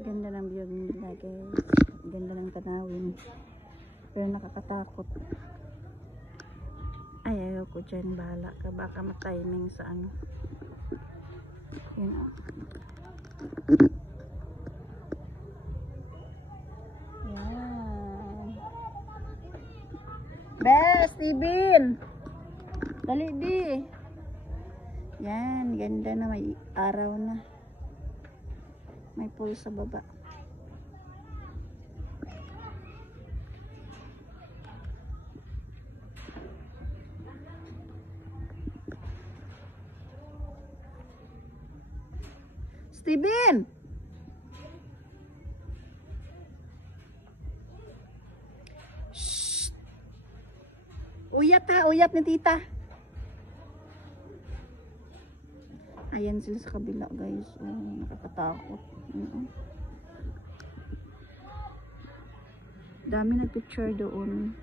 Ganda ng view nila guys. Ganda ng tanawin. Pero nakakatakot. Ay, ayaw ko dyan. Bahala ka. Baka matiming sa ano. Yun o. Yan. Best, Steven! Dali di. Yan. Ganda na. May araw na. May pool sa baba. Steven! Shh! Uyat ha, uyat ni tita. Ayan sila sa kabila guys. Oh, nakakatakot. Dami nagpicture doon.